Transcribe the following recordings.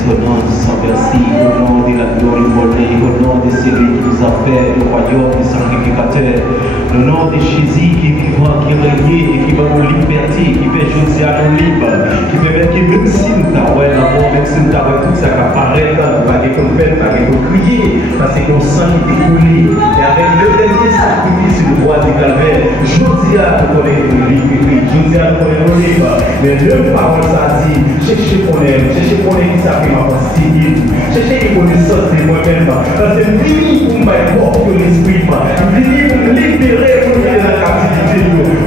reconnaître au nom de son merci, au nom de la gloire volée, au nom de celui qui nous a fait le royaume du sacrificateur, au nom de Jésus qui est vivant, qui règne et qui va nous liberté, qui fait José à nous libre, qui permet que même si nous avons l'amour, même si nous avons tout ça qui apparaît là, nous pas qu'on fait, pas qu'on crier, parce qu'on sent qu'il est coulé, et avec le dernier sacrifice du roi du calvaire, José à nous connaître nous libre, José à nous connaître nous libre, mais le parole ça dit, cherchez pour les qui savent ma pastilles, cherchez les connaissances de moi-même, parce que fini pour me l'esprit, fini pour me libérer pour nous dans la captivité,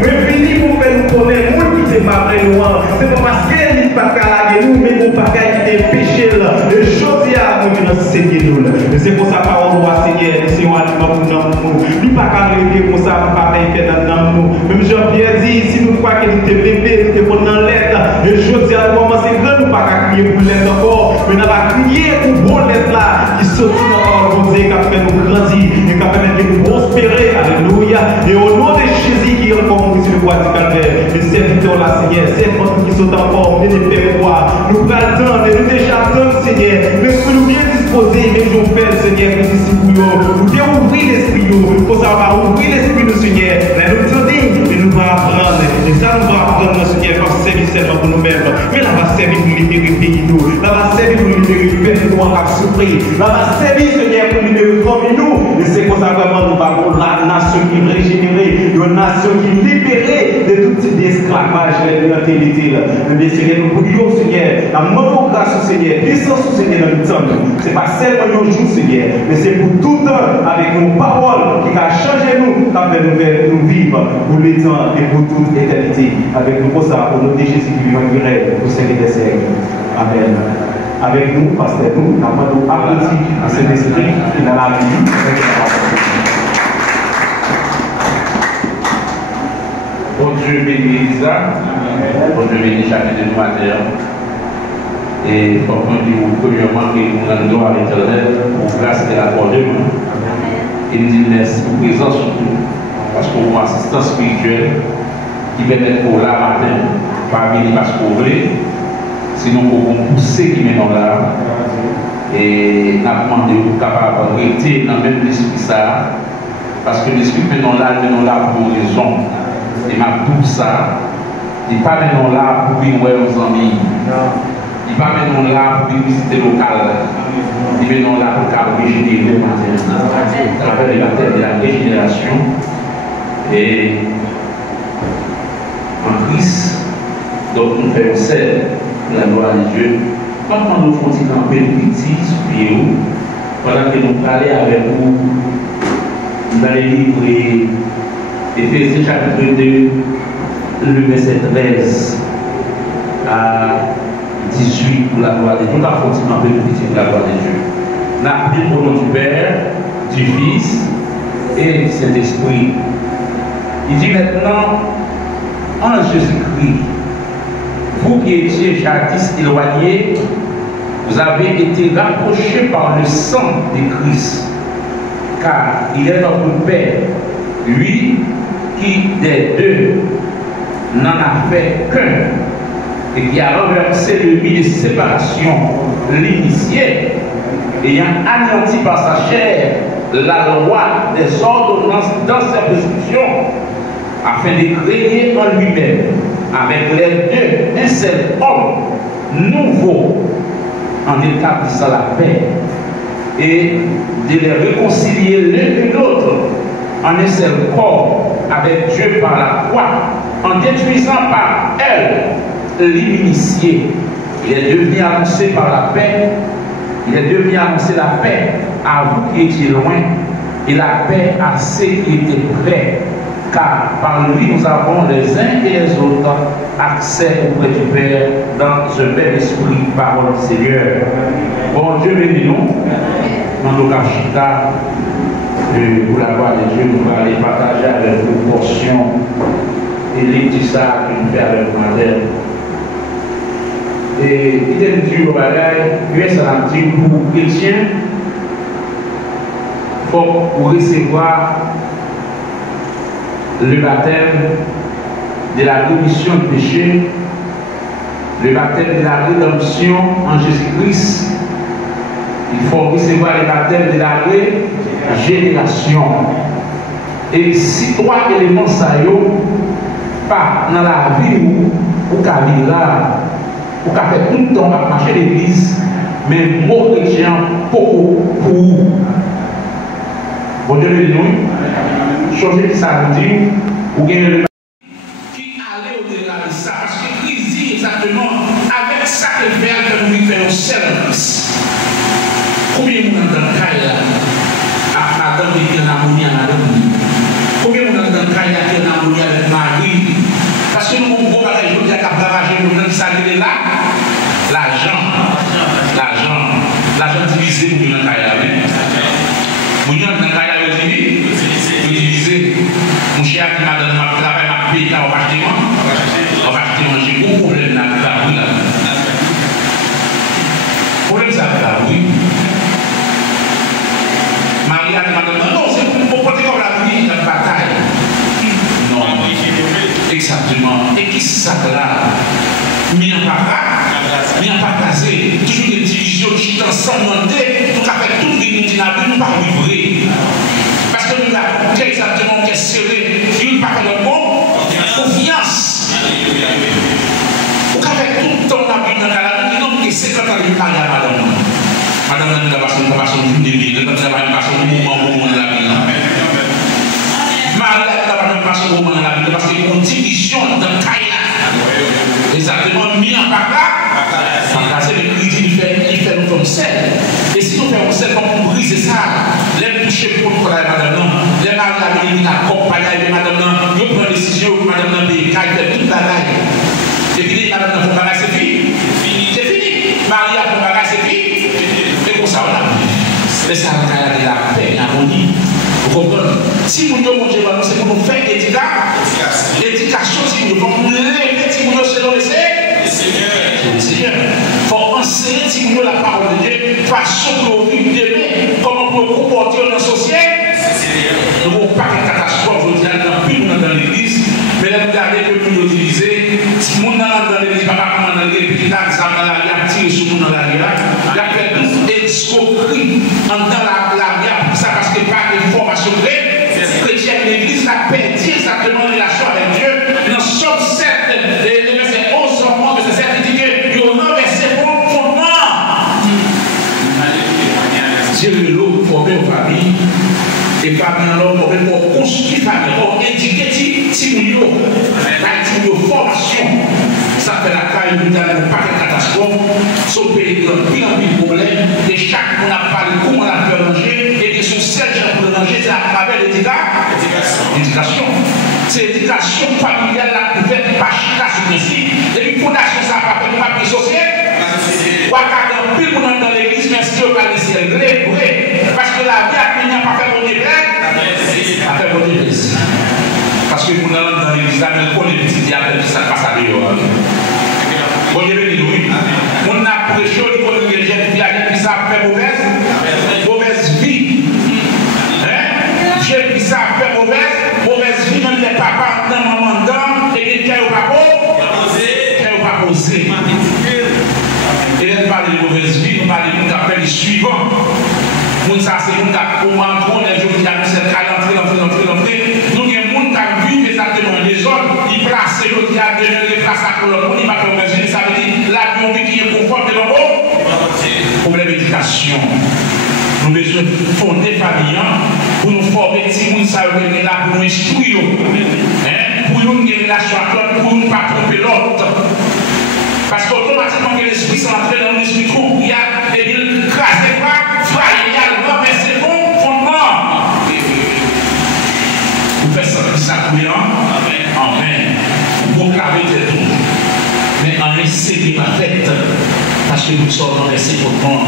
mais fini pour faire nous connaître, moi qui t'ai marré noir, c'est pas parce qu'elle n'est pas calée nous, mais pour pas qu'elle ait péché là, le chose à nous venir saigner nous, et c'est pour ça que parole doit Seigneur, c'est un aliment pour nous, nous pas qu'à rêver pour ça, pas faire dans nous, même Jean-Pierre dit, si nous croyons qu'elle était bébé, nous était dans l'aide, le chose à commencer grand, nous pas qu'à crier pour l'aide encore, mais nous va crier pour bon l'aide là, qui sortit dans notre Dieu, qui a fait nous grandir, et qui a permis de nous prospérer, alléluia, et au nom de Jésus qui est encore sur le bois du calvaire, les serviteurs là, Seigneur, ces femmes qui sont encore, mais les pères rois, nous prenons, et nous déjà donnons, Seigneur, mais que nous bien disposer, mais nous faisons, Seigneur, que d'ici pour nous, nous devons ouvrir l'esprit, pour ça, on va ouvrir l'esprit, nous, Seigneur, mais nous disons, et nous va apprendre, et ça nous va apprendre, Seigneur, pas servir seulement pour nous-mêmes, mais là va servir pour libérer le pays, nous, là va servir pour libérer le peuple noir à souffrir, là va servir, Seigneur, pour libérer comme nous, et c'est pour ça vraiment nous avons la nation qui est régénérée, une nation qui est libérée de tout type d'esclavage, de l'utilité, mais Seigneur, nous prions, Seigneur, la mort grâce au Seigneur, puissance au Seigneur dans le temps, c'est pas seulement nos jours, Seigneur, mais c'est pour tout temps, avec nos paroles, qui va changer nous, qui va nous vivre pour les temps et pour toute éternité, avec nous pour ça, pour notre Jésus qui vit en règne, au siècle des siècles. Amen. Avec nous, pasteur, nous avons applaudi à cet esprit qui dans la vie. Bon Dieu bénit Elisa, bon Dieu bénit chacun de nous matin. Et il faut qu'on dise premièrement que nous avons droit à l'éternel pour grâce de la part de nous. Et nous disons merci pour présence surtout, parce qu'on a une assistance spirituelle qui permet pour là matin, pas venir parce qu'on veut, sinon pour pousser qui met dans là. Et nous avons demandé aux capables de rester dans le même esprit ça, parce que l'esprit maintenant là pour une raison. Et ma tout ça, il n'est pas maintenant là pour venir voir aux amis. Il n'est pas maintenant là pour visiter local. Il est maintenant là pour régénérer le matin. À travers les baptêmes de la régénération. Et en Christ, donc nous faisons celle de la gloire de Dieu. Quand nous faisons un peu de petit, pendant que nous parlons avec vous, dans les livres Éphésiens chapitre 2, le verset 13 à 18 pour la gloire de Dieu. Nous avons un peu de petit pour la gloire de Dieu. Nous avons pris au nom du Père, du Fils et du Saint-Esprit. Il dit maintenant, en Jésus-Christ, vous qui étiez jadis éloignés, vous avez été rapprochés par le sang de Christ, car il est notre Père, lui qui des deux n'en a fait qu'un, et qui a renversé le mur de séparation, l'initié, ayant anéanti par sa chair la loi des ordonnances dans sa prescription, afin de créer en lui-même, avec les deux, un seul homme nouveau, en établissant la paix, et de les réconcilier l'un et l'autre en un seul corps avec Dieu par la croix, en détruisant par elle l'initié. Il est devenu annoncé par la paix, il est devenu annoncer la paix à vous qui étiez loin, et la paix à ceux qui étaient près, car par lui nous avons les uns et les autres accès auprès du Père dans un même esprit, parole du Seigneur. Bon Dieu bénis nous, dans nos cachita, pour la gloire de Dieu, nous allons aller partager avec vous portions et les petits sacs que nous faisons avec nous. Et il est dit au bagage, grâce à la dit pour chrétiens, pour recevoir le baptême de la rémission du péché, le baptême de la rédemption en Jésus-Christ. Il faut recevoir le baptême de la régénération. Et si trois éléments ça pas dans la vie ou qu'à vivre là, ou qu'à faire tout le temps à marcher à l'église, mais mot chrétien pour vous. Bon Dieu le nous, changer ça nous dit, ou gagner le qui allait au-delà de ça, parce que Christ dit exactement avec ça que nous faisons service. Combien de monde dans le cas là, à Adam qui est en harmonie avec Adam? Combien de monde dans le cas là qui est en harmonie avec Marie? Parce que nous avons beaucoup de choses qui ont ravagé nous, qui s'allument là. L'argent divisé pour nous dans le cas là. Nous dans le cas là, divisé. Mon cher qui m'a donné ma travail, m'a payé au bâtiment. Au bâtiment, j'ai beaucoup de problèmes dans la rue là. Problème ça là, oui. Maria qui m'a demandé, non, c'est pour porter comme la vie dans la bataille. Non, exactement. Et qui ça là? Mis en partagé, toujours des divisions qui sont ensemble, pour qu'après tout, nous n'avons pas livré. Parce que nous avons exactement qu'est serré, nous n'avons pas de bon, confiance. Pour qu'après tout le temps, nous avons dit, c'est quand on a à madame. Madame, nous avons passé une vie, nous avons passé un moment dans la vie. Madame, nous avons passé un moment dans la vie, parce qu'il y a une division dans le cas. Exactement, mis en place, c'est le crédit, il fait nous comme sel. Et si nous faisons sel, comme nous briser ça, les toucher pour nous, madame, les mariés, ils accompagnent, madame, nous prenons des décisions, madame, des cas, toute la taille. Et puis, madame, pour bagage, c'est fini. C'est fini. Marie a pour bagage, c'est fini. Et pour ça, on a mais ça a de la paix et l'harmonie. Vous comprenez? Si vous nous mangez, c'est pour nous faire éducation, si nous devons nous lever, si nous selon le Seigneur. Il faut enseigner, si nous la parole de Dieu, façon pour vivre demain, comment nous comporter dans la société. Nous n'avons pas de catastrophe, je dis, dans l'église, mais là, vous regardez que nous l'utilisez. Si nous dans l'église, pas comment dans l'église, petit exemple, il y a tiré sur nous dans la vie, il y a fait tout escroquerie dans la vie, pour ça, parce qu'il n'y a pas de formation chrétienne. L'église a perdu exactement la relation avec Dieu. Nous sommes certains, les versets 11 en moins, verset 7, il dit que nous renversons pour fondement. Dieu est l'eau pour former une famille. Et famille alors pour construire famille, pour éduquer si nous avons formation. Ça fait la caille, nous n'avons pas de catastrophe. Son pays a pris un problème. Et chaque monde a parlé comment on a fait manger. Et que son seul gens pour manger, c'est à travers l'éducation. C'est l'éducation familiale là qui fait pas chica sur principe. Et puis, fondation, ça n'a pas fait pas de société. Ou à quand pile monde dans l'église, mais si on va laisser le vrai. Parce que la vie n'a pas fait mon église. A fait mon église. Parce que nous allons dans l'église, on connaît le petit diable qui se passe à dehors. Bon Dieu béni, oui. On a prêché, on connaît les jeunes qui savent faire mauvaise vie. Jeunes qui savent faire mauvaise vie, même les papas, dans le moment d'homme, et qui ne pas poser. Et nous parlons de mauvaise vie, nous parlons de nous les suivants. Nous ça c'est nous qui avons les jours qui ont cette l'entrée. Nous avons des gens qui vivent exactement les autres, ils placent l'autre qui a des places à l'autre, ils ne pas mauvaise vie, ça veut dire la vie qui est conforme de l'autre. Problème d'éducation. Nous avons besoin de fonder des familles pour nous former si nous savons là pour nous instruire. Pour nous gagner la choix, pour nous ne pas tromper l'autre. Parce qu'automatiquement que l'esprit s'entre dans l'esprit trompe, il y a des crasés pas, frayer, renverser bon fondement. Vous faites ça couillant. Amen. Vous proclamez des dons. Mais en essayé ma fête, parce que nous sommes dans les fondements.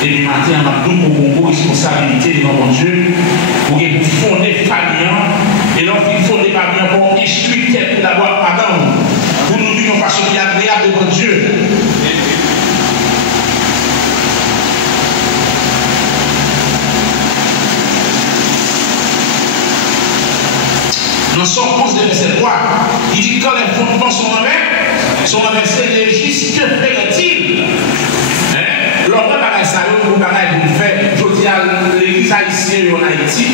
Et le matin, on a tout pour responsabilité devant mon Dieu, pour fonder famille, et donc il faut des familles pour instruire tête d'abord pardon, pour nous vivre de façon agréable devant Dieu. Dans son 11 verset 3, il dit quand les fondements sont mauvais, Son verset légiste, que ferait-il? L'ordre de ça, vous faire, je dis à l'église haïtienne en Haïti,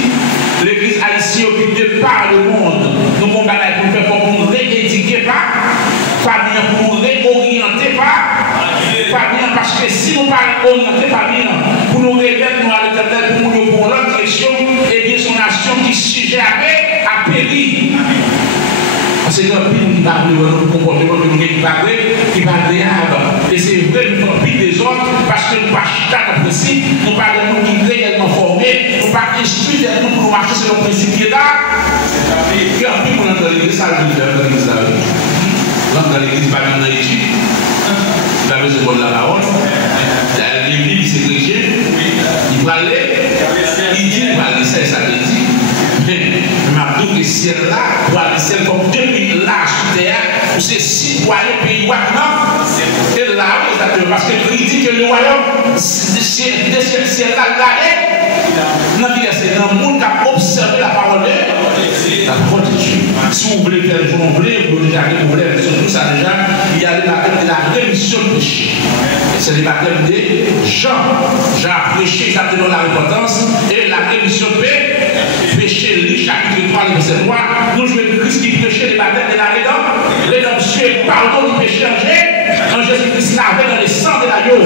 l'église haïtienne qui de par le monde, nous avons faire pour nous rééduquer pas bien pour nous réorienter pas bien parce que si nous ne pas orienter pas bien, pour nous révéler nous à l'éternel, pour nous pour l'autre direction, et bien son nation qui sujet à périr. Parce que le pire qui va nous comportement de nous qui va agréable. Et c'est vrai, nous sommes pire des autres parce que nous ne pas chita dans le principe, nous ne pas nous qui réellement formés, nous ne pas instruire nous pour marcher sur le principe qui est là. Et en plus, on est dans l'église, ça le dit dans l'église là. Dans l'église, pas dans l'église. La maison de la parole. L'église, c'est chrétien. Il va aller. Il dit, il va aller, ça veut dire. Mais maintenant, le ciel là, pour aller ciel comme 2000 là sur terre, pour ces citoyens pays maintenant, et là, exactement, parce que il dit que le royaume, de ce ciel là, là, c'est dans le monde qui a observé la parole de Dieu. Si vous voulez faire le jour, vous voulez déjà surtout ça déjà, il y a le baptême de la rémission de péché. C'est le baptême de Jean. Jean a prêché exactement la repentance et la rémission de péché, chapitre 3, verset 3. Nous jouons Christ qui prêchait le baptême de la rédemption et pardon du péché en Jésus-Christ lavé dans le sang de l'agneau.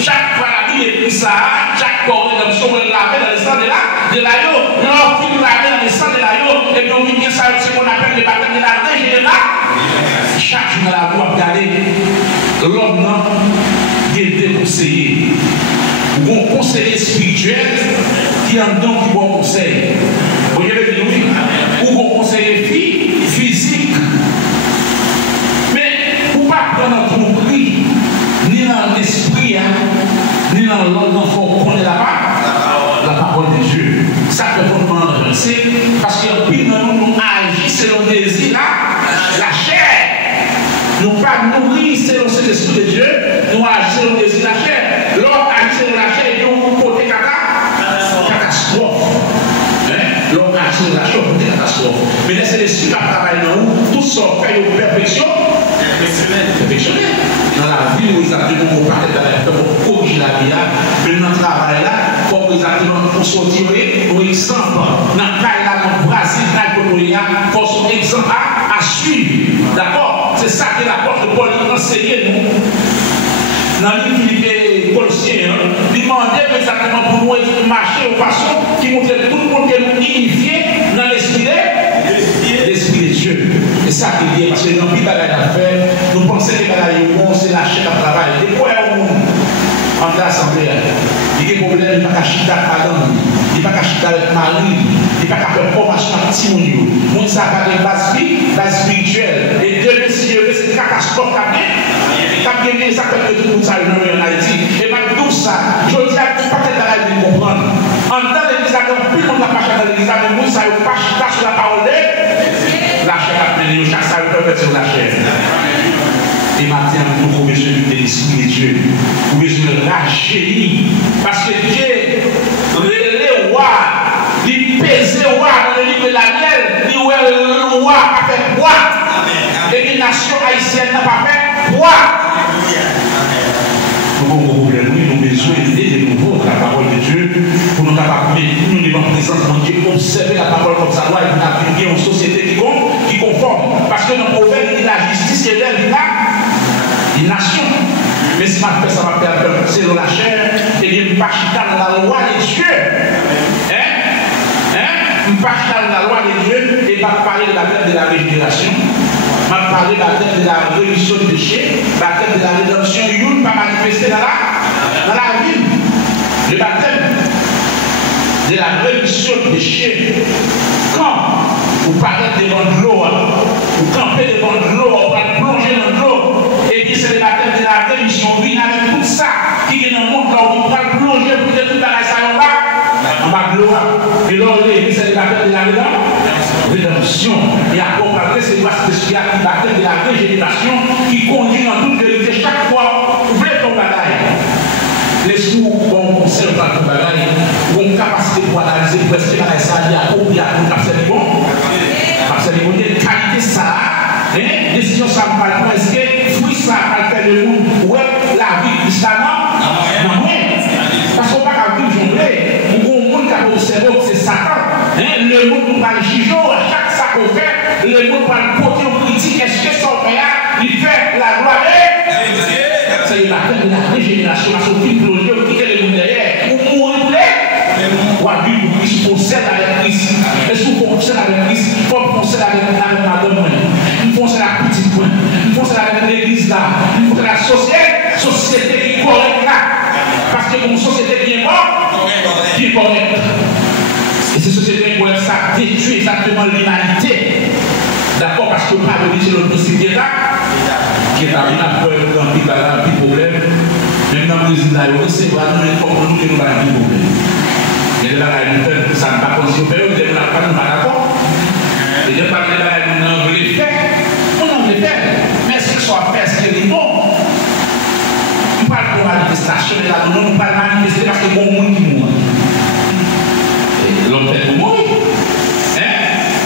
Chaque fois la Bible écrit ça, chaque corps de rédemption est lavé dans le sang de l'agneau. Lorsqu'il est lavé dans le sang de l'agneau, et bien on vient ça, ce qu'on appelle le baptême de la régénération. Chaque jour dans la voie, regardez, l'homme qui était conseillé. Bon conseiller spirituel qui en donne du bon conseil. Vous voyez le oui? Ou bon conseiller physique. Mais pour ne pas prendre un tromperie, ni dans l'esprit, ni dans l'ordre, il faut connaître la parole de Dieu. Ça peut vraiment avancer parce que puis nous agissons selon le désir, la chair. Nous pas nourrir selon cet esprit de Dieu, nous agissons selon le désir, la chair. L'homme agit selon la chair et nous côté catastrophe. L'homme agit selon la chair côté catastrophe. Mais laissez l'esprit qui travaille dans nous, tout ça fait une perfection. Perfectionnel. Dans la vie où exactement on parle de corriger la vie, mais dans le travail là, comme exactement pour sortir, pour exemple, dans le cas là, dans le Brésil, dans le il faut son exemple à suivre. D'accord? C'est ça que l'apôtre Paul enseignait nous. Dans le livre de Colossiens, il demandait exactement pour nous marcher de façon qui montre tout le monde que nous unifié dans l'esprit de Dieu. Et ça qui est parce que dans le bagage à faire, nous pensons que c'est la chaîne à travail. Et quoi est le monde en l'assemblée? Il y a des problèmes, il n'y a pas qu'à chiter avec madame, il n'y a pas qu'à chiter avec Marie, il n'y a pas qu'à faire formation à petit monde. Nous savons que base spirituelle. Et Dieu, c'est une catastrophe qui a bien ça fait que tout le monde s'arrive en Haïti. Et malgré tout ça, je dis à tout le monde de comprendre. En tant que l'église, plus on n'a pas chanté dans l'église, mais nous, ça ne veut pas chuter sur la parole de la chair à périr, chaque ça veut faire sur la chair. Et maintenant, nous avons besoin de l'esprit de Dieu. Nous avons besoin de rajeunir. Parce que Dieu, les rois, ils pèsent les rois dans le livre de Daniel, ils ont le roi a fait boire. Et les nations haïtiennes n'ont pas fait boire. Nous avons besoin d'aider de nouveau la parole de Dieu pour nous capables nous devons présence de Dieu, observer la parole comme ça doit et pour vivre une société qui conforme. Parce que dans le prophète, il dit la justice est là, une nation. Mais si ma fait ça va perdre, c'est dans la chair et il ne pas chita dans la loi de Dieu. Il ne pas chita dans la loi de Dieu et pas parler de la tête de la régénération. On va parler de la tête de la rémission du péché, la tête de la rédemption, il ne pas manifester dans la vie. Le baptême de la rémission du péché. Quand vous parlez devant de l'eau, vous campez devant de l'eau, vous allez plonger dans de l'eau, et bien c'est le baptême de la rémission. Oui, avec tout ça qui est dans le monde, là, vous allez plonger pour que tout la ça en bas de l'eau. Et là, c'est le baptême de la rédemption. Et accompagné, c'est le baptême de la régénération qui conduit dans toute vérité. Chaque fois, vous voulez ton bagaille. L'esprit qu'on conserve dans ton bagaille, ou une capacité pour analyser, pour essayer à ça, il y a combien de absolument. Absolument, il y a une qualité ça. Décision ça me parle, est-ce que les générations, parce que plus projet, vous quittez les derrière, vous mourrez pour les. Ou à lui, vous Christ, concert avec Christ. Et si vous concert avec Christ, il faut concert avec madame, il faut concert avec petite point, il faut concert avec l'église là, il faut que la société qui est correcte là. Parce que une société qui est morte, qui est correcte. Et cette société qui est correcte, ça détruit exactement l'humanité. D'accord, parce que pas de c'est le principe d'État, qui est arrivé à faire un petit problème. Même dans le président, c'est vraiment comme nous qui nous avons un petit problème. Mais là, ça ne va pas considérer, vous n'êtes pas d'accord. Et je parle de là, on a voulu faire. On a voulu faire. Mais ce que soit fait, c'est que bon. On parle de manifestation, mais là, on parle de manifester parce que bon monde qui mourent. L'homme fait pour mourir.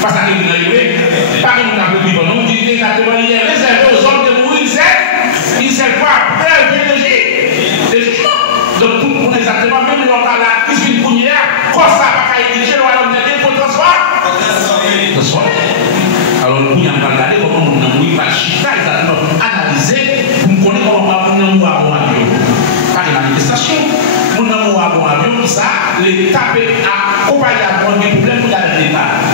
Parce que nous arrivons, pas que nous avons dit, on dit exactement, il est réservé aux hommes de mourir, il ne sait pas privilégier les jugements. Donc, tout le monde exactement, même l'homme à la cuisine pounière, comme ça, pas qu'à exiger le royaume de Dieu pour transformer. Alors, nous avons regardé comment on a mouru par Chita, exactement, analyser, pour connaître comment on a mouru à bon avion. Pas de manifestation, on a mouru à bon avion, qui ça, l'État peut accompagner à bon des problèmes pour garder l'État.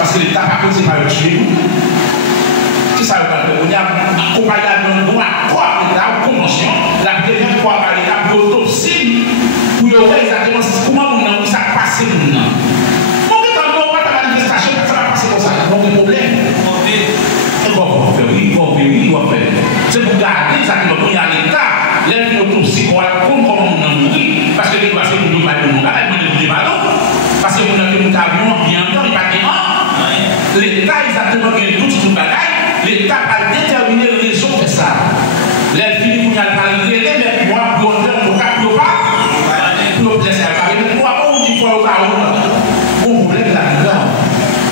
Parce que l'État n'a pas posé par le tuer. Qui ça veut dire? On a accompagné dans un accord avec l'État, une convention, la première fois par l'État pour l'autopsie, pour voir exactement comment on a ça passé maintenant. Donc, quand on voit la manifestation, ça va passer comme ça. Donc, le problème. Et bon, on va faire, oui, on va faire. C'est pour garder exactement pour y aller l'État, l'autopsie, comment on a mouru, parce que les personnes ne peuvent pas nous garder, parce que nous avons un avion bien temps, il n'y a pas de l'État exactement qui est tout ce bagaille, l'État a déterminé le raison de ça. Les filles qui ont parlé, mais moi, pour pour laisser parler, moi, on dit quoi au cas où, on voulait de la vie.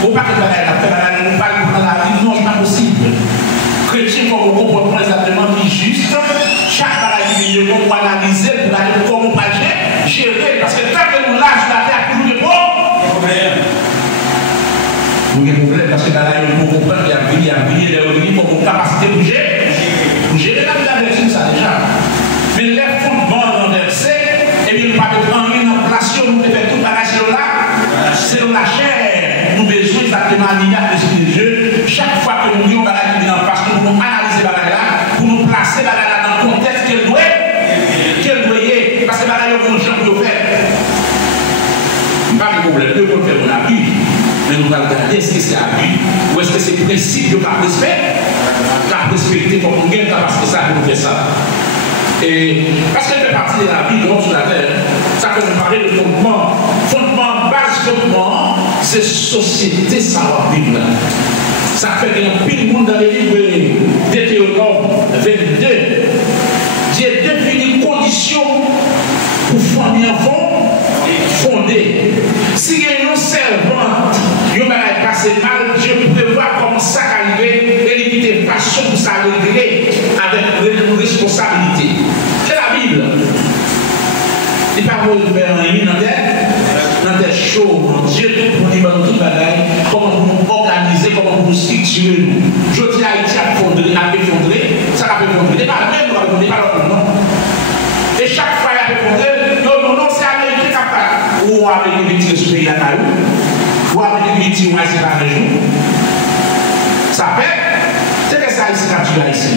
On ne pas que la paix, on parle de la vie, non, c'est pas possible. Chrétien, comme on comprend exactement qui est juste, chaque bagaille, on va analyser pour aller comment on va gérer, parce que tant que nous lâchons la terre, toujours de problèmes. Vous avez des problèmes parce que dans la vie, vous comprenez qu'il y a les origines pour vos capacités pour gérer la vie ça déjà. Mais les fondements renversés, et bien, nous ne pouvons pas mettre en place, nous devons faire tout la là, c'est la chair. Nous avons besoin exactement aligner avec l'esprit de Dieu. Chaque fois que nous disons que nous avons parce que nous devons analyser la là, pour nous placer la là dans le contexte qu'elle doit y. Parce que la là, nous devons faire. Pas de problème, nous devons faire un appui. Mais nous allons regarder est-ce que c'est abus ou est-ce que c'est principe de respecter comme on gagne parce que ça nous fait ça. Et parce qu'elle fait partie de la vie de l'homme sur la terre, ça peut nous parler de fondement. Fondement, base fondement, c'est société savoir vivre. Ça fait qu'il y a un pile de monde dans les livres Deutéronome 22. Dieu définit conditions pour fournir un fond fondé. Si il y a une servante, il va passer mal, Dieu prévoit comment ça arriver et limiter façon pour ça régler avec responsabilité. C'est la Bible. Il n'y a pas de faire rien dans des choses. Dieu pour nous dans toute bagaille, comment nous organiser, comment nous situer. Je dis à Haïti à effondrer, ça va effondrer. Pas même, pas le non. Et chaque fois, il y a effondré, non, c'est Amérique capable. Ou avec les victimes sur le pays à Caillou, ou avec les victimes à la région. Ça fait, c'est que ça ici qui a ici.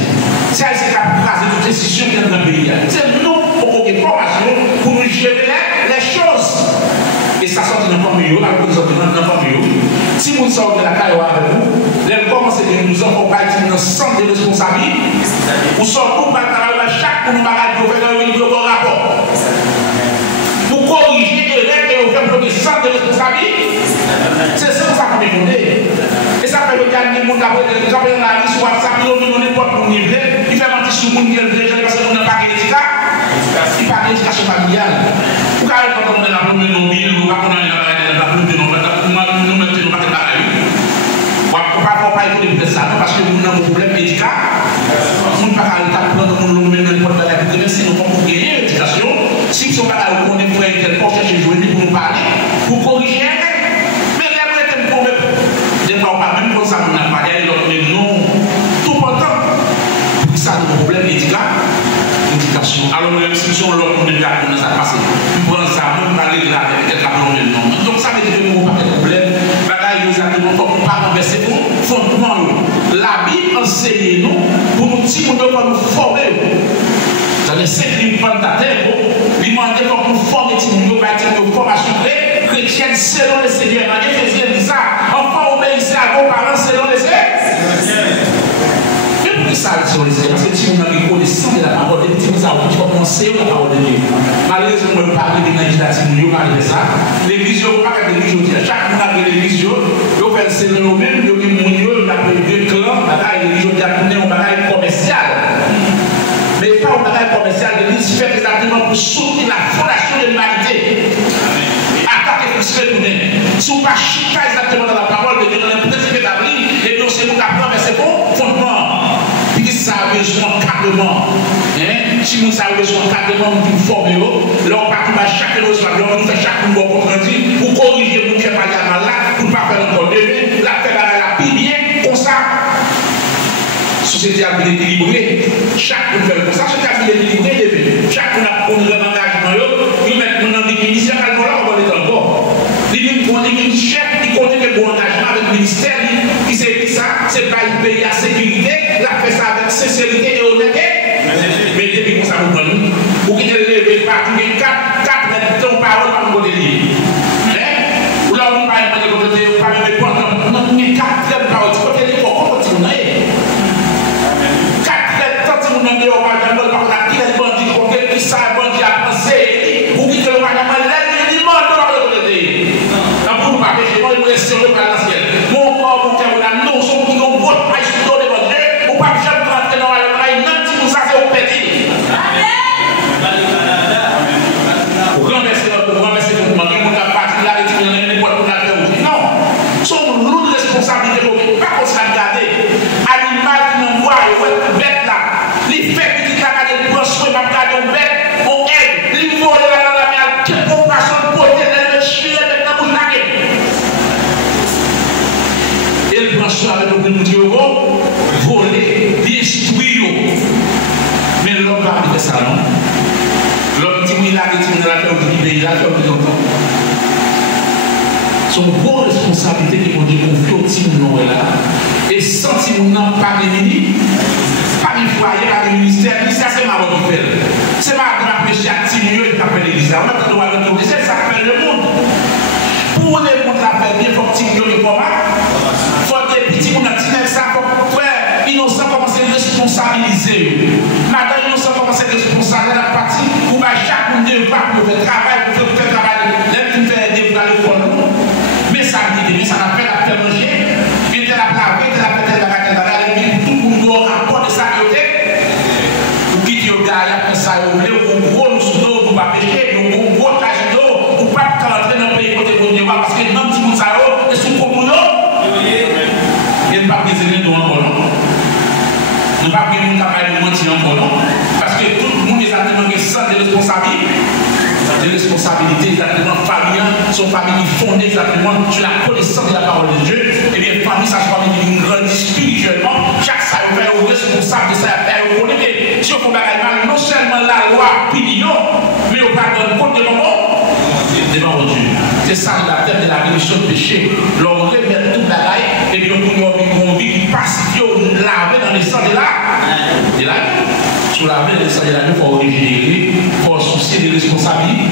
C'est ici qui a crasé toutes les décisions qui sont dans le pays. C'est nous, pour une formation, pour nous gérer les choses. Et ça sort de notre milieu, avec nous autres dans notre milieu. Si vous sortez de la caille avec vous, les commencez à nous accompagner dans le centre de responsabilité. Vous sortez pour travailler chaque pour nous bagage pour faire un rapport. Pour corriger les règles et faire le centre de responsabilité. C'est ça qu'on va demander. Et ça fait le dernier monde après la liste sur WhatsApp, il n'y a pas pour niveau. Il fait mentir sur le monde parce qu'on n'a pas d'éducation. Il n'y a pas d'éducation familiale. Pourquoi quand on est là pour nous nommer, nous ne pouvons pas parce que nous avons un problème médical. Nous ne pouvons pas nous nommer n'importe quel si nous avons gagné l'éducation. Si nous ne sommes pas là, on est pour être pour chercher jouer pour nous parler, pour corriger. Mais là, vous êtes pour des fois, pas même pour ça, nous n'avons pas dit, mais non, tout pourtant, ça a un problème médical, l'éducation. Alors, même si on l'autre monde déjà comment ça passe. Nous prenons ça, nous parler de la peut-être la même non. Donc ça veut dire que nous pas de problème. Bagaille exactement comme pas renverser pour fondement. La Bible enseigne nous pour nous dire pour nous former. Dans les 5 livres fondateurs, il demande pour nous former une formation chrétienne selon le Seigneur. Dans Éphésiens dit ça, enfants obéissez à vos parents selon le Seigneur. Ça sur les Seigneurs, c'est si on a une connaissance de la parole de Dieu, nous avons commencé la parole de Dieu. Malheureusement, on ne parle pas de législation, on parle de ça. L'église, on parle de l'église, chaque monde a de l'église, on fait le Seigneur nous-mêmes, on a deux clans, on a l'église, on a tourné, on a un commercial. Mais pas un bagage commercial, l'église fait exactement pour soutenir la fondation de l'humanité. Attaquer le Seigneur nous-mêmes. Si on ne pas chica exactement dans la parole de Dieu, dans les principes établis, et puis on sait nous apprendre, mais c'est bon, fondement. Ça a besoin d'encadrement. Si nous avons besoin d'encadrement, nous nous formons. Là, on part à chaque chose, on fait chaque bon comprendre, pour corriger, pour faire parler à mal là, pour ne pas faire encore demain, la faire la plus bien, comme ça. Société a bien équilibrée. Chaque monde fait comme ça, société a bien équilibrée. Chaque monde a un engagement, nous mettons dans les ministères, on va les encore. Les chefs qui connaissent le bon engagement avec le ministère, qui sait ça, c'est pas le pays à sécurité. La fait ça avec sincérité et honnêteté. Mais depuis qu'on s'en va nous, pour qu'il ne lève pas tous les 4 mètres de ton parole par le côté lié. Ou là, on parle de côté, on parle de quoi? Non, mais 4 mètres par le côté lié, on continue. 4 mètres, quand on a dit, on va dire, on va dire, les bandits, on va dire, ça, bandit à penser, ou qu'il ne va pas l'aide, il demande de le côté. Donc, pour ne pas pécher, on va laisser le balancier. Mon corps, mon cœur, la notion qui ont voté, pas ici, dans les bandits. Pas jamais rentrer dans la maille, même si nous avons pété. Pour renverser notre mouvement, on a parti là et tu n'en as pas pour la faire aussi. Non. C'est une lourde responsabilité. Pas qu'on se regarde. Animal qui nous voit, une bête là. Les faits qui regardent le poisson, ils vont regarder une bête, on aide. Les volets là dans la mer, quelle compassion de beauté, les chiens, les bouches là. Et le poisson avec le bout de voler, détruire. Mais l'homme va arriver ça, non? L'homme dit oui, là, il a fait au pays, il a fait au pays. Son bonne responsabilité qui vont dire confier au petit monde là. Et sentir mon nom pas béni, pas du foyer, pas du ministère, c'est ma bonne nouvelle. C'est ma grande péché à Timio et appelle l'église. On a le droit de l'autoriser, ça appelle le monde. Pour les monde l'appelle bien, il faut que Timio et combat. Il faut que les petits monde ça pour faire innocent commencer à responsabiliser. Maintenant, innocent commencer à responsabiliser la partie où chaque monde devra pour faire travail, pour faire travail. Là, tu fais des fois le fond. Mais ça dit, mais ça n'a pas la faire manger. Puis tu la plaque, tu la fais la bagarre, et tout le monde doit rapporter sa côté. Ou qui dit au gars, il y a fait ça, ou gros nous sous ou pas pécher, ou gros tâche d'eau, ou pas rentrer dans le pays côté pour Dieu, parce que non, petit monde ça et sous pour nous. Il n'y a pas de désigner de encore non. Nous ne pouvons pas de mentir encore non. Parce que tout le monde est exactement des sens de responsabilité. Des responsabilités exactement familiales, sont familles fondées exactement sur la connaissance de la parole de Dieu. Et bien, famille, ça soit famille qui nous grandit spirituellement. Chaque ça est responsable de ça. Et on est, si on fait mal, non seulement la loi punit, mais on va donner compte de devant Dieu. C'est ça la tête de la rémission de péché. L'on remet toute la laille et puis on peut une vie qui pacifiée, laver dans les sangs de la vie. Sous la vie, ça de la vie, il faut originer, il faut soucier des responsabilités.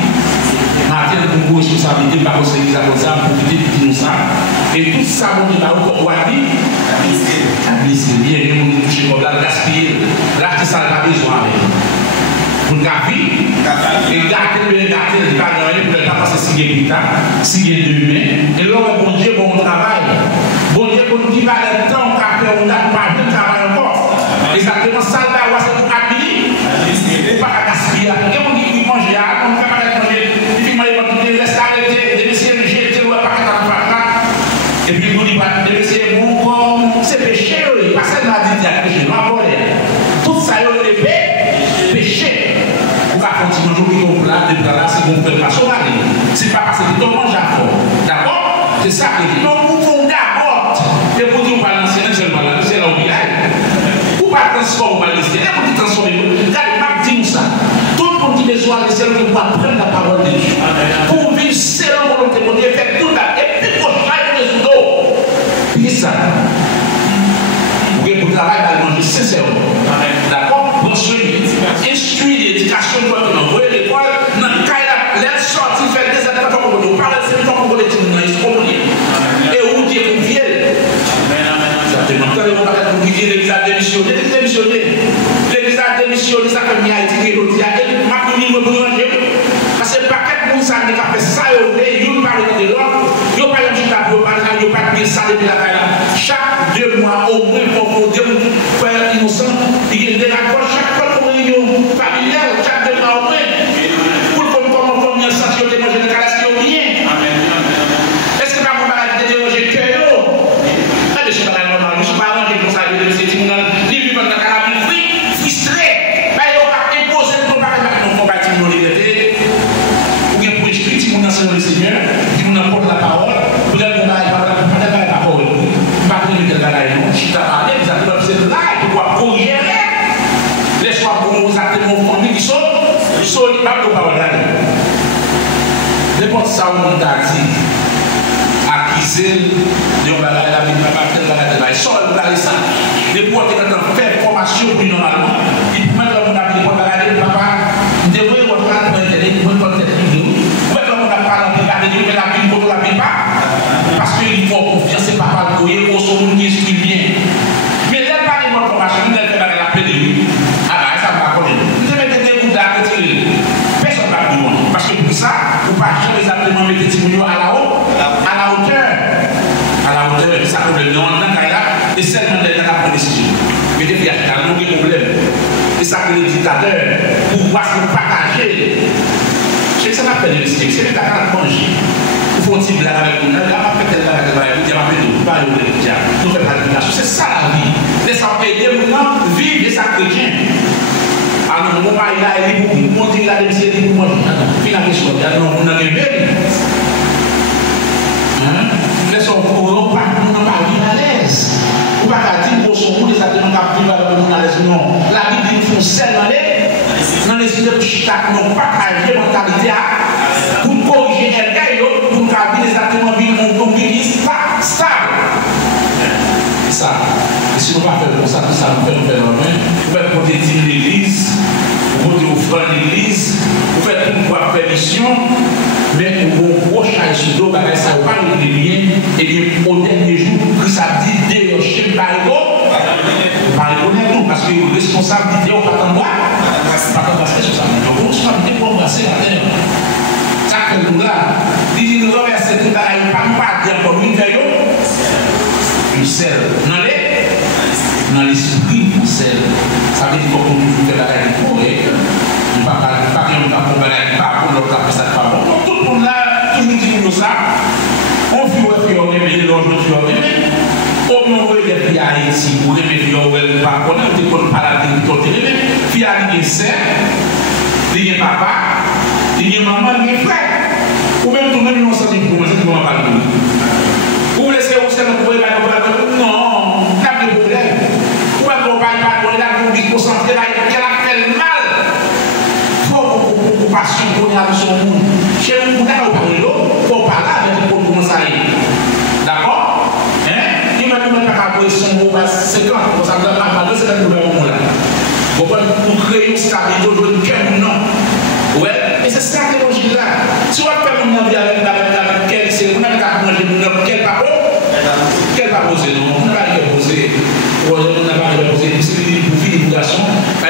Martin a une responsabilité par les églises à Rosa, pour profiter de ça. Et tout ça, on dit, on va dire, la blessure, bien, on touche comme la gaspiller. Là, c'est ça, on a besoin avec. Pour le café, et gâter, il va gagner pour le temps parce que c'est plus tard, c'est demain. Et là, bon Dieu, bon travail. Bon Dieu, pour nous dire, le temps, on n'a pas de travail encore. Exactement, ça, là, c'est pour habiller. Ou pas gaspiller. Et on dit, il mange, on ne fait pas manger. Il fait manger, il laisse arrêter, les messieurs, jeter, ou pas et puis, vous dites, les messieurs, bon, comme c'est péché, pas seulement dit, il y a péché, tout ça, il y a péché. Vous pouvez continuer aujourd'hui au plat, de là, c'est bon, vous ne pas sauver. C'est pas parce que vous mangez à fond. D'accord? C'est ça que je dis. Donc, vous fondez à porte. Et vous dites, vous balancez un seul balance, c'est là où il y a. Vous ne pouvez pas transformer, vous balancez. Et vous dites, transformez. Regardez, pas dire ça. Tout le besoin de celle pour apprendre la parole de Dieu. Pour vivre selon la volonté de Dieu, faire tout ça. Et puis, pour changer de dos. Puis ça. Vous pouvez pour travailler à manger sincèrement. D'accord? Pour soigner. Instruire l'éducation de votre enfant. Vous voyez l'école, dans le cas là, l'air sorti, faire des attentats pour vous. Parlez de ces gens pour vous les dire, ils seront liés. Et vous dites que vous viennent. Exactement. Quand vous parlez de l'église a démissionné, l'église a démissionné, ça fait bien Haïti, il y a des macronis pour manger. Parce que pas quelqu'un qui a fait ça, il parle de l'autre, il parle de l'autre, il parle de ça depuis la caille. Chaque 2 mois, au moins, pour dire, frère innocent, il y a des raccords, chaque fois pour réunion familiale, chaque 2 mois au moins, pour qu'on ait senti de manger des calasses qui ont bien. Est-ce que par mon malade de déranger le cœur? Je suis pas normal, je suis pas arrangé pour ça, je suis dit, les vivants de la carabine, frustrés. Mais on va imposer pour pas mettre nos combats de liberté. Ou bien pour expliquer mon ancien le Seigneur, qui nous apporte la parole, pour dire qu'on va pas la parole. Pas de le bagaille, non. Je suis à l'aise, vous avez c'est là, pour pouvoir corriger. Laisse-moi pour nos actes de nos familles qui sont pas de parole là. N'importe ça, on t'a dit. Acquiser de bagaille la vie, pas faire bagaille de la vie. Soit vous allez ça. Les portes quand on fait formation plus normalement, ils peuvent mettre dans mon avis pour bagaille de papa. Vous devez vous faire pour internet, vous pouvez faire vidéo. Vous mettez dans mon appareil pour regarder, mais la vie, vous ne la vie pas. Parce qu'il faut confiance, c'est papa pour y pour son monde qui est bien. Mais là, pas de bonne formation, vous devez faire la paix de lui. Ah ben, ça va pas connaître. Vous devez mettre des bouts d'arc, personne ne va vous demander. Parce que pour ça, vous ne pouvez pas jamais exactement mettre des petits à la hauteur. Ça peut le nom dans la et seulement dans la décision. Mais il y a un problème. Et ça que les dictateurs, pour pouvoir se partager, c'est que ça n'a pas de risque. C'est le cas de manger. Il faut dire avec nous. Là, on fait tel avec nous. Pas le nous faisons la c'est ça la vie. Laissez-moi aider nous vivre et ça chrétien. Alors, mon mari là, il est pour monter la décision pour manger. Finalement, on a une belle. On n'a pas vie à l'aise. On ne va pas dire pour son monde exactement qu'à vivre à l'aise. Non. La Bible dit qu'il faut seulement dans les idées de Chicago, non pas qu'à vivre mentalité pour corriger un gars, pour qu'à vivre exactement une vie stable. C'est ça. Et si on ne va pas faire comme ça, tout ça nous fait faire en main. Vous faites pour détruire l'église, vous pouvez offrir l'église, vous faites tout pour faire mission. Mais pour vos proches sur l'eau, ça ne va pas le lier. Et bien, au dernier jour, Christ a dit dérocher par le non, parce que la responsabilité, on va t'en voir. Pas t'en voir, c'est ça. Donc, on se fait pour embrasser la terre. Ça fait nous là. Il dit nous renverser tout là, il ne parle pas dire comme une veille. Une selle. Dans l'esprit, une selle. Ça veut dire qu'on peut faire la règle correcte. On ne va pas pour la pas pour l'autre, ça ne pas bon. Tout le monde là, toujours dit ça. On fait on aime l'autre, on aime. On veut des filles à Haïti, on aime les filles, on veut pas connaître, on ne peut pas la dire, on aime. Filles à l'université, il y a papa, il y a maman, il y a frère. Ou même tout le monde, on s'en dit pour moi, c'est pour moi pas le tout. Vous laissez où c'est que vous pouvez pas le non, il y a des problèmes. Vous pouvez pas le là, vous vous concentrez là, il y a fait mal. Passion qu'on a dans son monde. Chez nous, on a parlé pour parler avec le pour ça. D'accord? Il m'a dit que son mot, c'est quand on s'en donne à c'est le moment là. Pour créer une stabilité aujourd'hui, quel nom? Ouais, et c'est ça que je dis là. Si on va faire une envie avec quel c'est, on a qu'à manger quel parole? Quel parole c'est non? On n'a pas posé. On n'a pas posé. C'est une filiation. On a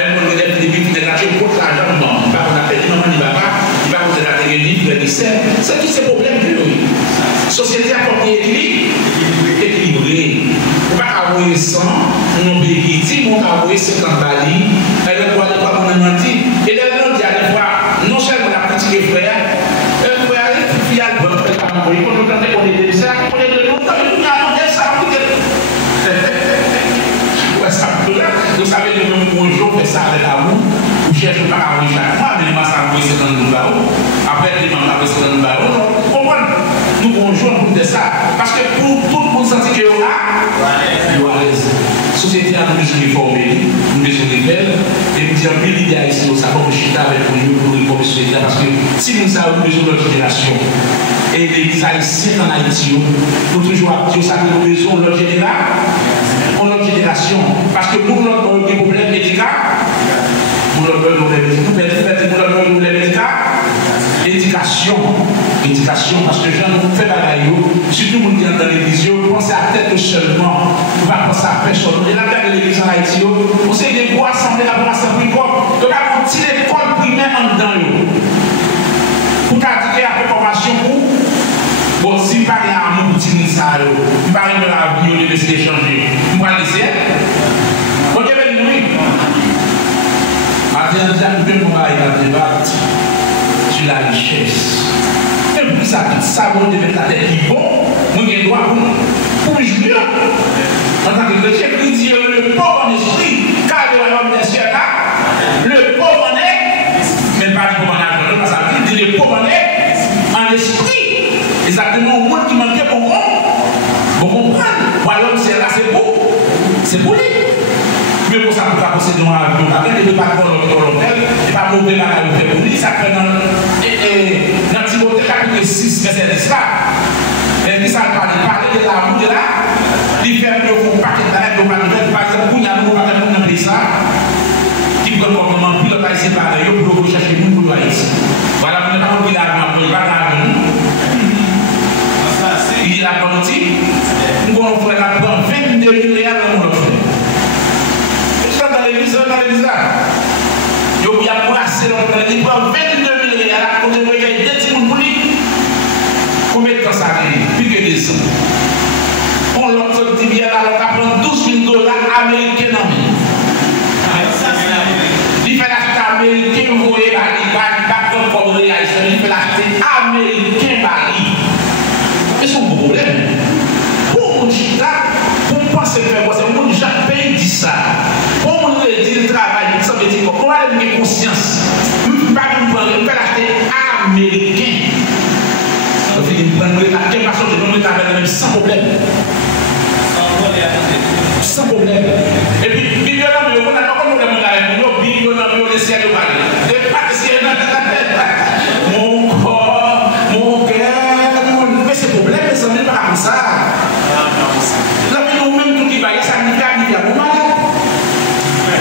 des billes de nature pour l'argent. Non, pas on a fait. Il va vous donner des livres, des serres. C'est tous ces problèmes que nous. Société a porté équilibré. On va avoir 100, on pays qui on va avoir 50 balis, elle va pas on a menti. Et là, on dit à des fois, non seulement la petite frère, elle peut aller, puis elle va faire pas mourir. Quand on entend qu'on est de ça, on est de l'autre, on a ça. Ouais, ça peut là. Vous savez, le même bonjour fait ça avec l'amour. Vous cherchez pas à mourir chaque mois, mais moi, ça va c'est dans le barreau. Après, les mamans c'est dans le barreau. Comprenez? Nous bonjour pour de ça. Parce que pour tout le monde sentir que vous à l'aise. Société a besoin de réformer, nous besoin de faire. Et nous disons, mais l'idée ici, ça va chiter avec nous pour solidaire parce que si nous avons besoin de notre génération et l'église haïtienne en Haïti, nous toujours dire ça que nous avons besoin de notre génération parce que pour notre problème médical, pour notre problème médical, éducation, parce que gens nous fait bagaille, surtout nous qui sont dans l'église, pensez à tête seulement, nous ne pensez à personne. Et la de l'église en Haïti, on sait des gros assemblées là pour assembler corps, donc à partir de l'école primaire en dedans. Pour pratiquer la préparation pour, bon, si pas rien à mon petit ça, je pas rien de la vie, de laisser changer. Vous allez laisser. Ok, ben oui. Maintenant, nous devons débattre sur la richesse. Et puis ça, tout ça, vous devez être qui bon, vous avez droit pour juger. En tant que chrétien, il dit le pauvre en esprit, car le royaume des cieux là, le pauvre en est, mais pas le pauvre en argent, parce qu'il dit le pauvre en est en esprit. Exactement au monde qui manquait pour comprendre. Le royaume c'est là, c'est pour lui. Mais pour ça, nous avons possédé un avion, il ne peut pas prendre notre volontaire, il ne peut pas mauvais bagage pour lui, ça fait dans Timothée chapitre 6, verset 10 là. Et qui ça parle de l'amour de là, il fait que vous paquet de la par exemple, il y a un paquet de dans le pays ça, qui peut comment puis le pays séparé, pour rechercher nous pour le ici. Voilà, vous n'avez pas compris l'argent, vous n'avez pas l'argent. Il dit la politique, nous allons faire la prendre 22 000 réals dans mon offre. Dans l'église là, il y a brassé il prend 22 000 réals, pour que il y ait des petits pour lui. Combien de temps ça arrive? Plus que 2 ans. On l'autre dit bien là, on va prendre 12 000 $ américains dans le il fait l'acheter américain, vous voyez, il va comme réel, il fait l'acheter américain Paris. Mais c'est un problème. Pour mon chita, pour penser faire quoi, c'est un monde jamais pays dit ça. Pour mon dit le travail, ça veut dire qu'on va avoir conscience. Il va nous prendre, il fait l'acheter américain. Donc il prend à quelle façon je vais me même sans problème. Sans problème. Et puis, il y a un peu de problème avec nous, il y a un peu de ciel de Paris. Et pas de ciel dans la tête. Mon corps, mon cœur, mais c'est problème, mais ça n'est pas comme ça. Là, nous-mêmes, tout qui va, ça nous fait à nous malade.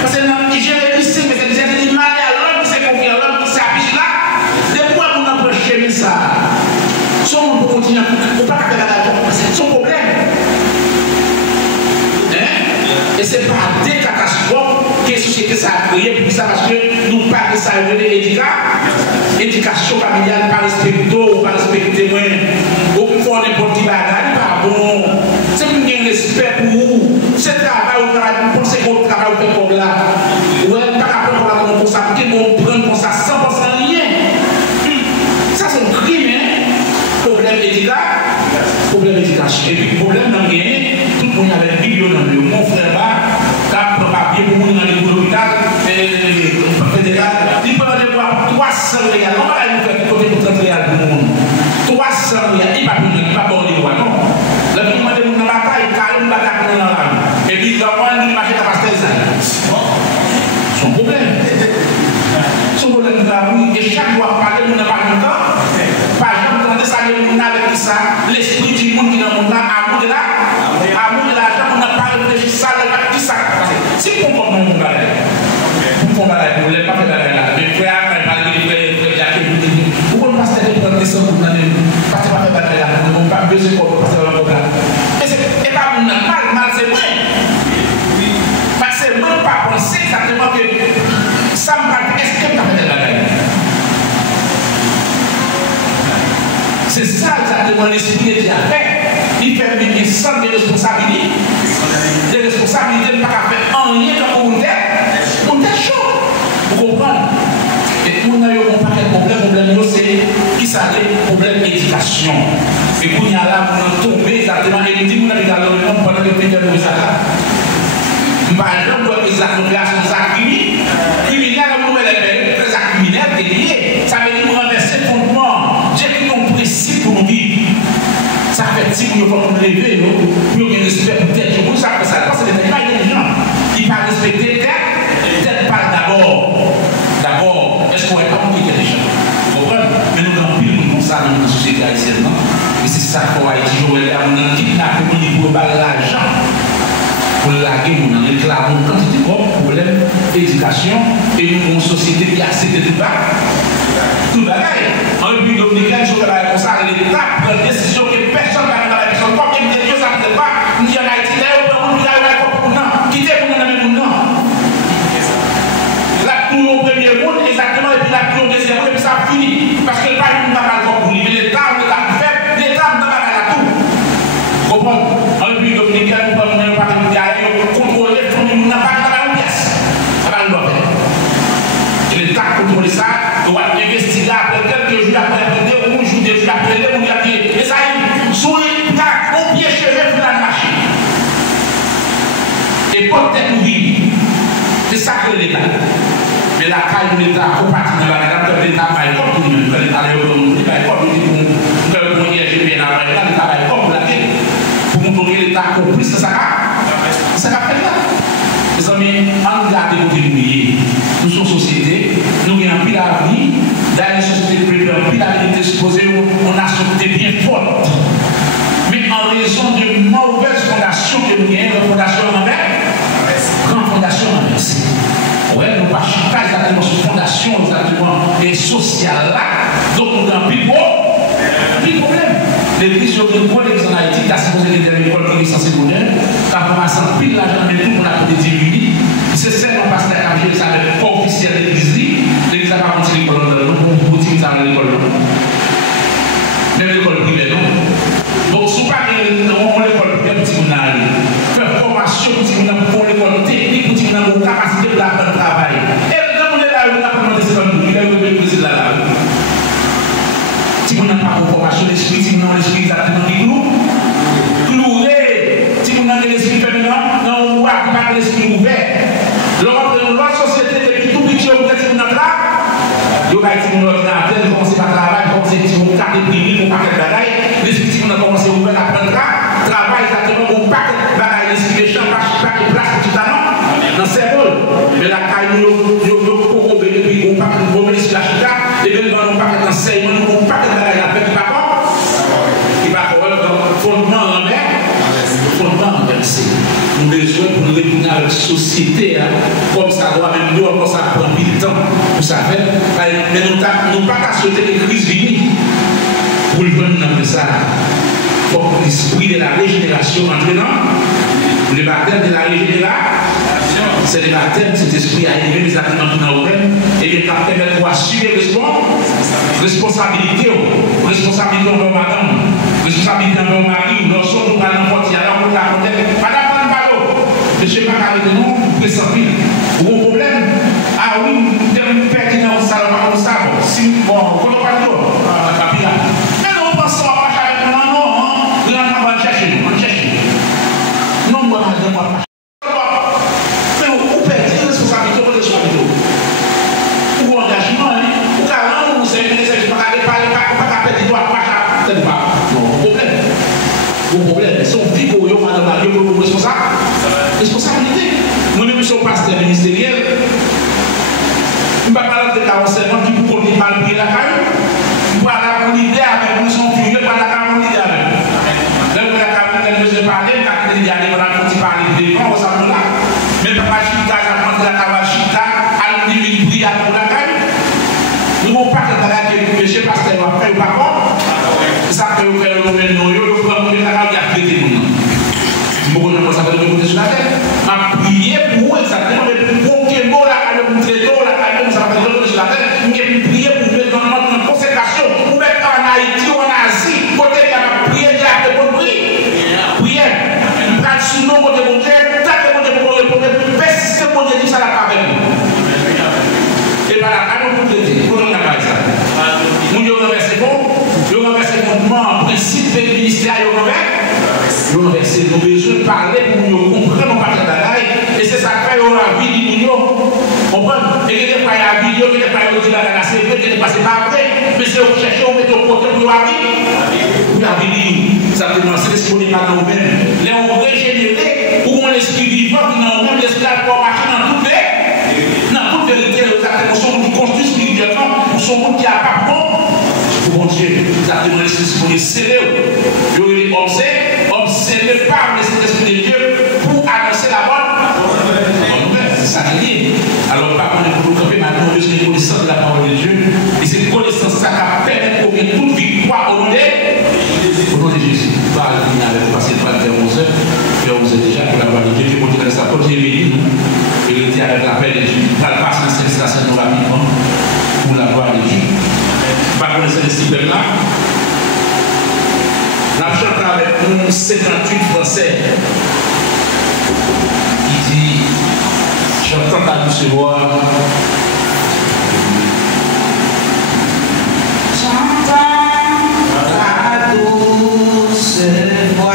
Parce que dans l'hygiène ici, mais c'est des malades à l'homme qui s'est confié à l'homme qui s'habille là. Des fois, on a prêché ça. Si on peut continuer, on ne peut pas faire la c'est son problème. Et ce n'est pas des catastrophes que la société s'est créée pour ça, parce que nous parlons de ça, éducation familiale, pas respecter, pas respecter, au fond n'importe qui bagage, pas bon. C'est un respect pour vous. C'est travail au travail, vous pensez qu'on travaille au fait comme là. Ou pas rapport à ça, qu'on prenne comme ça 100% rien. Ça, c'est un crime, problème éducation. Problème d'éducation. Et puis, problème dans le gagné, tout le monde avait des millions dans le mon frère là, quand on papier pour nous dans l'hôpital fédéral, il peut avoir 300 réals. On va aller faire côté pour 30 réals pour le monde. 300 réals, il ne va pas border quoi, non. Le moment de mon bataille, il y a bataille dans la et puis, il va prendre une machine à passer ça. Son problème. Son problème de la vie, et chaque fois parler, nous n'avons pas le temps. Par exemple, quand on avec ça, l'esprit du monde qui est dans le monde là, amour de l'argent, on n'a pas réfléchi ça, qui ça. Si on comprend mon balai, on ne l'a pas fait là. Mais frère, quand il parle de frère, pourquoi on passe des prendre des sons pour nous parce qu'on ne fait pas là, on n'a pas besoin pour passer dans le là. Et pas mal, c'est vrai. Parce que c'est même pas penser exactement que ça me parle, est-ce que tu as fait des bagailles? C'est ça exactement l'esprit de Dieu a fait. Il fait venir sans des responsabilités. Des responsabilités de ne pas faire rien dans le monde. On est chaud. Vous comprenez? Et on a eu un paquet de problèmes. C'est qui s'appelle problème d'éducation. Et pour y aller là, on a tombé exactement. Et il dit, vous avez dans le monde pendant que vous faites de ça là. Par exemple, les actes criminels, vous mettez les actes criminels, c'est lié. Ça veut dire renverser le fondement. J'ai pris ton principe pour nous vivre. Ça fait si vous nous lever, pour nous respecter peut-être. Pour ça, parce que c'est pas intelligent. Il ne pas respecter peut-être pas d'abord. D'abord, est-ce qu'on n'est pas intelligent? pour l'argent pour laguer nous réclamons quantité de problèmes d'éducation et une société qui accepte tout bas. Tout bagaille. En République dominicaine, je vais comme ça, l'État prend une décision que personne ne va dans la personne. Comme il dit, ça ne peut pas, nous disons en Haïti, là, on peut pas, quitter pour nous dans le monde. Là, tout au premier monde, exactement, et puis là, tout au deuxième monde, et puis ça finit. Parce que le pays n'a pas le temps pour lui, mais l'État fait, l'État n'a pas la tout. Comprends? En République dominicaine, nous ne pouvons pas contrôler, nous n'avons pas une pièce. Ça va nous faire. Et l'État contrôle ça, on va investiguer après quelques jours après, ou un jour, deux jours après, on va dire, et ça y est, sur l'État, on pied chevet pour la marcher. Et porter nous vivre. C'est ça que l'État. Mais la caille de l'État, on partit dans la madame, l'État va être comme tout le monde. L'État va être comme tout le monde. L'État va être comme pour la télé. Pour montrer l'État complice, c'est ça ça fait là. Les amis, en garde de nous, nous sommes société, nous avons pris la vie, dans une société préparée, pris la vie exposée, on a société bien forte. Mais en raison de mauvaises fondations que nous avons, la fondation en mer, grande fondation en mer. Oui, nous ne partons pas exactement sur fondation exactement et sociale là, donc nous avons plus de problème. L'église sur une bonne église en Haïti, qui a supposé être l'école qui est censée connaître, qui a commencé à pile l'argent de tout pour la côté de c'est seulement parce que la Jésus n'est pas officiel de l'église, l'église n'a pas rentré l'école pour tirer ça dans l'école. Même l'école privée, non? Donc, si vous parlez de l'école privée, petit monde aller, faire formation, petit monde pour l'école technique, petit monde pour capacité pour la travail. Et dans le là, on a commencé à faire il a eu le président là. Si vous n'avez pas de formation d'esprit, si vous n'avez pas l'esprit exactement qui cloué, si vous n'avez pas l'esprit féminin, non, on voit qu'il n'y a pas l'esprit ouvert. La société, depuis tout petit, vous êtes dans là, vous avez été dans l'ordinateur, vous commencez à travailler, vous commencez à faire un paquet de prix, un paquet de bagailles, l'esprit, si vous avez commencé à ouvrir la prendre travail exactement, un paquet de bagailles, l'esprit de champ, paquet de place, tout à l'heure, dans ces rôles. Mais la caille, nous, depuis un paquet de bonnes l'esprit de la et bien, nous avons un paquet d'enseignement, nous avons un paquet de bagailles, qui va fondement en mer, fondement en mer. Nous avons besoin pour nous retourner à la société, comme ça doit même nous, comme ça prend du temps, vous savez. Mais nous n'avons pas qu'à souhaiter que la crise vienne pour le prendre dans ça. Il faut que l'esprit de la régénération entre dans le baptême de la régénération. C'est le baptême, cet esprit a élevé les actions dans le règne et il va permettre de assumer responsabilité envers madame, responsabilité envers mari, nous sommes dans la porte, il y a là pour la porte. Madame Balo, monsieur Macaré de nous, vous présentez. Vous avez un problème? Ah oui, vous avez une pertinence au salon, pas au salon. Si, bon, on ne parle pas de mais nous pensons à pas non, nous allons chercher, on cherche. Non, moi, je ne vois pas. Responsabilité. Moi-même, je suis pasteur ministériel. Je ne vais pas parler de l'enseignement qui vous conduit mal prier la caille. Je vais parler de l'idée avec nous, son fille, je vais parler de l'idée avec nous. Là, vous avez besoin de parler, vous avez besoin de parler de l'écran, vous savez là. Mais papa Chita, j'apprends de la caille Chita, à l'univers prier pour la caille. Nous ne pouvons pas que la caille, monsieur pasteur, va faire par contre. Ça peut vous faire le domaine, nous, vous pouvez la caille, vous avez des gens. Beaucoup de gens ça va me sur la tête. Ma prière pour vous exactement, mais pour que moi là, à vous traiter, là, ça va me sur la tête. Mais prier pour mettre dans notre consécration, pour mettre en Haïti ou en Asie, côté il y a prière, il y a des bonnes prières. Prière. Nous prenons sous nos côtés de Dieu, tant que mon Dieu pour le persister mon Dieu, ça n'a pas avec nous. Et voilà, à nous pour traiter, pour nous pas ça. Nous nous remercions bon, nous remercions bon, principe du ministère, nous remercions. Nous avons besoin de parler pour nous comprendre nos partenaires bagaille et c'est ça qui fait la vie de nous. Comprendre? Et il n'y a pas la vidéo, il n'y a pas la c'est vrai qu'il n'est pas après, mais c'est au chercher, on met au côté pour la vie. Pour la vie, certainement, c'est l'esprit pas dans nous-mêmes. Là, on régénéré, ou on l'esprit vivant, dans nous-mêmes, l'esprit à pouvoir marcher dans toute vérité, nous sommes construits spirituellement, nous sommes qui a pas bon. Pour mon Dieu, exactement, l'esprit pour les scellés, il y a les obsèques. c'est le par le Saint-Esprit de Dieu pour annoncer la bonne nouvelle. C'est ça qui est. Alors, par contre, pour nous camper maintenant, je suis connaissant de la parole de Dieu. Et cette connaissance, ça va permettre qu'on ait toute victoire au nom de Jésus. Pas le finir avec passer le vers 11h. Vers 11h déjà, pour la gloire de Dieu, je continue ça comme j'ai béni nous. Et le dire avec la paix de Dieu. Pas le passer dans cette station rapidement pour la gloire de Dieu. Pas connaître ce système là. La chante avec nous 58 français qui dit j'entends ta douce voix. J'entends ta douce voix.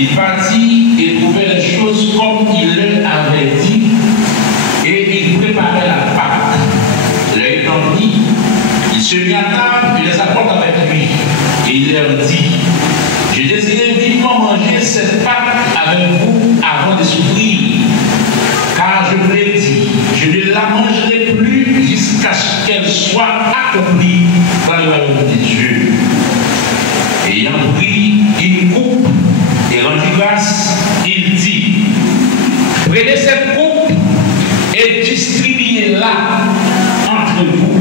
Il partit et trouvait les choses comme il leur avait dit, et il préparait la Pâque. L'œil dormi, il se mit à table et les apporte avec lui. Et il leur dit, je désirais vivement manger cette Pâque avec vous avant de souffrir, car je vous l'ai dit, je ne la mangerai plus jusqu'à ce qu'elle soit accomplie dans le royaume de Dieu. Ayant pris une coupe et rendu grâce, il dit, prenez cette coupe et distribuez-la entre vous.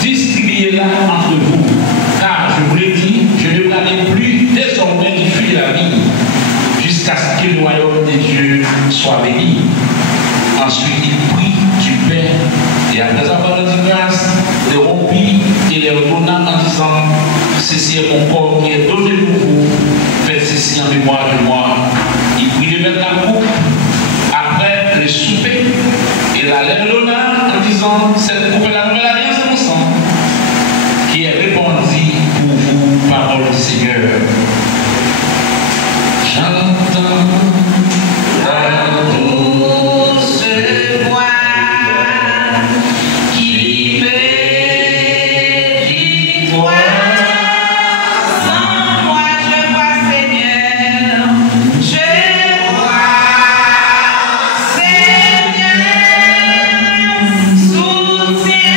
Distribuez-la entre vous. Car je vous l'ai dit, je ne boirai plus désormais du fruit de la vie, jusqu'à ce que le royaume de Dieu soit béni. Ensuite, il prit du pain et après avoir rendu grâce, le rompit et les redonna en disant, ceci est mon corps qui est donné pour vous, faites ceci en mémoire de moi. Il prit de même la coupe après le souper et la redonna en disant, cette coupe est la nouvelle alliance de mon sang, qui est répandue pour vous, parole du Seigneur. J'entends la douce voix qui me dit toi. Sans moi je vois Seigneur, je vois Seigneur, soutiens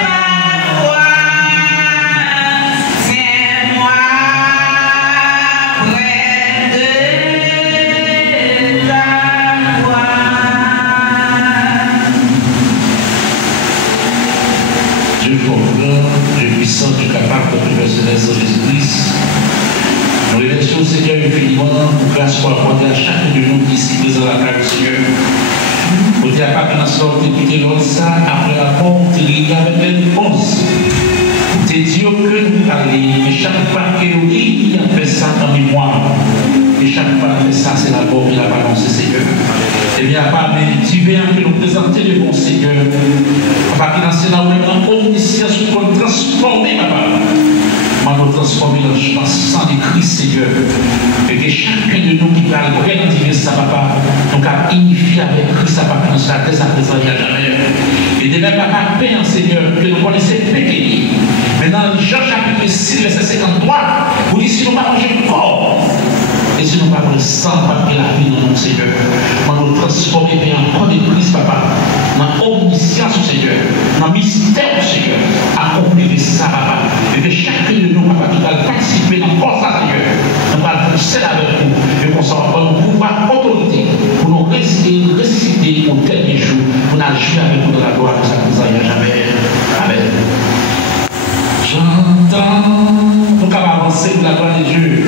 ma voix, tiens-moi près de ta voix. Dieu comprend, Dieu puissant, Dieu capable de personnel sans Jésus-Christ. Nous remercions le Seigneur infiniment pour grâce soit accordée à chacun de nous ici présent à la place du Seigneur. Pour dire pas que nous sommes écoutés l'autre ça après la porte, il y avait les réponses. C'est Dieu que nous parlons, et chaque fois que nous dit, il fait ça en mémoire. Et chaque fois qu'il fait ça, c'est la mort qu'il a annoncé, Seigneur. Eh bien, pas mais tu viens que nous présenter le bon Seigneur. Afin qu'il enseigne à nous en omniscience pour transformer ma parole. nous transformer dans le sang de Christ, Seigneur. Et que chacun de nous qui va grandir ça, papa, nous avons unifié avec Christ, papa, dans sa tête, à présent, il n'y a jamais. Et de même, papa, Père, Seigneur, que nous connaissons péché. Mais dans Jean chapitre 6, verset 53, vous dites si nous ne pas manger le corps, et si nous ne pas manger le sang, pas que la vie dans nous, Seigneur. Nous transformer en corps de Christ, papa, dans l'omniscience, Seigneur, dans le mystère, Seigneur, accomplir ça, papa. Et que chacun de nous, papa, qui va participer dans le corps, Seigneur, nous allons pousser avec vous, et qu'on s'en va nous pouvoir autorité pour nous ressusciter au dernier jour, pour agir avec vous dans la gloire de sa présence, il n'y a jamais. Amen. J'entends, pour qu'on avance pour la gloire de Dieu.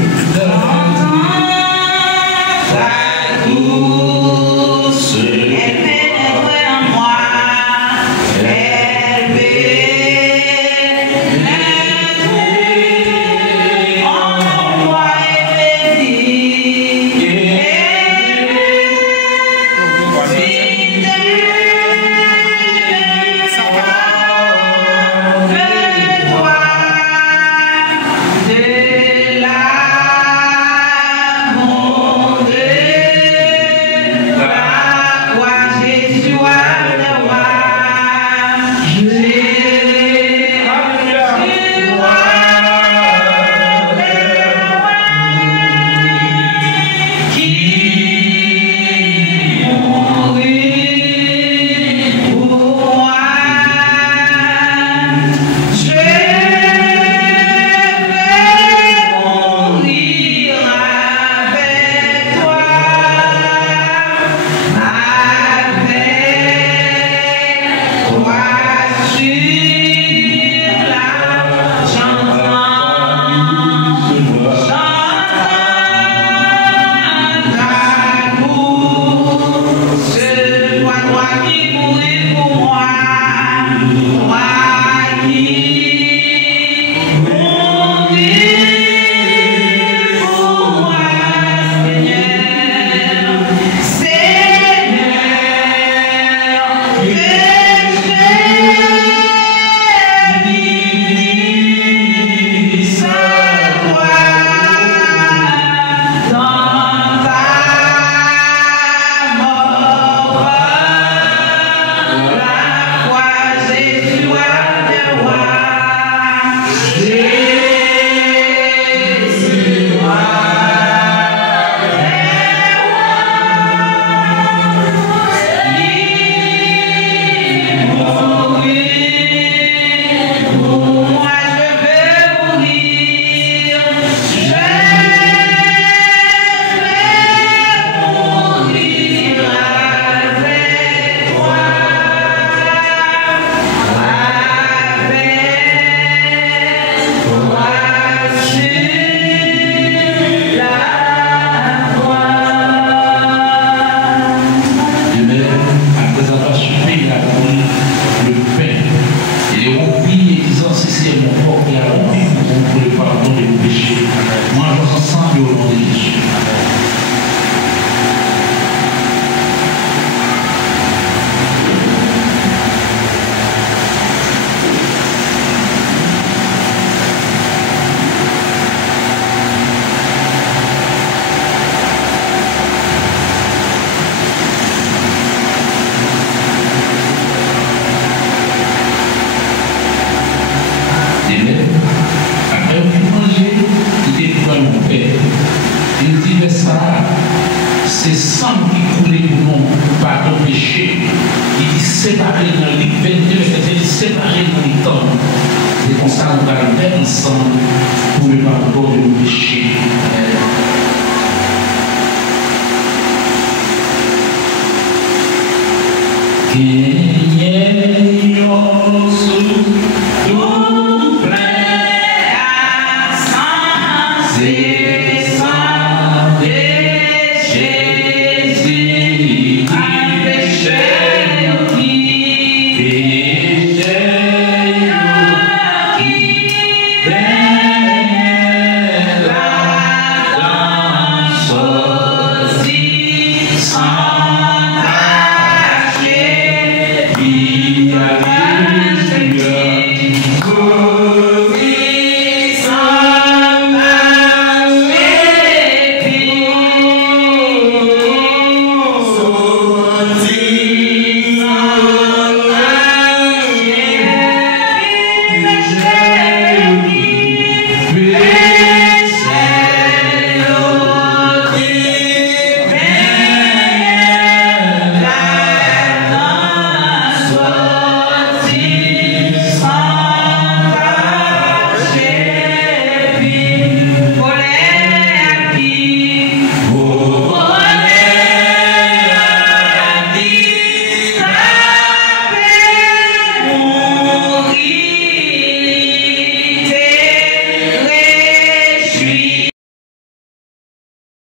c'est sang qui coulait pour nous par nos péchés, qui est séparé dans les 22, c'est-à-dire séparé dans les temps. C'est pour ça qu'on va le mettre ensemble pour le pardon de nos péchés. Que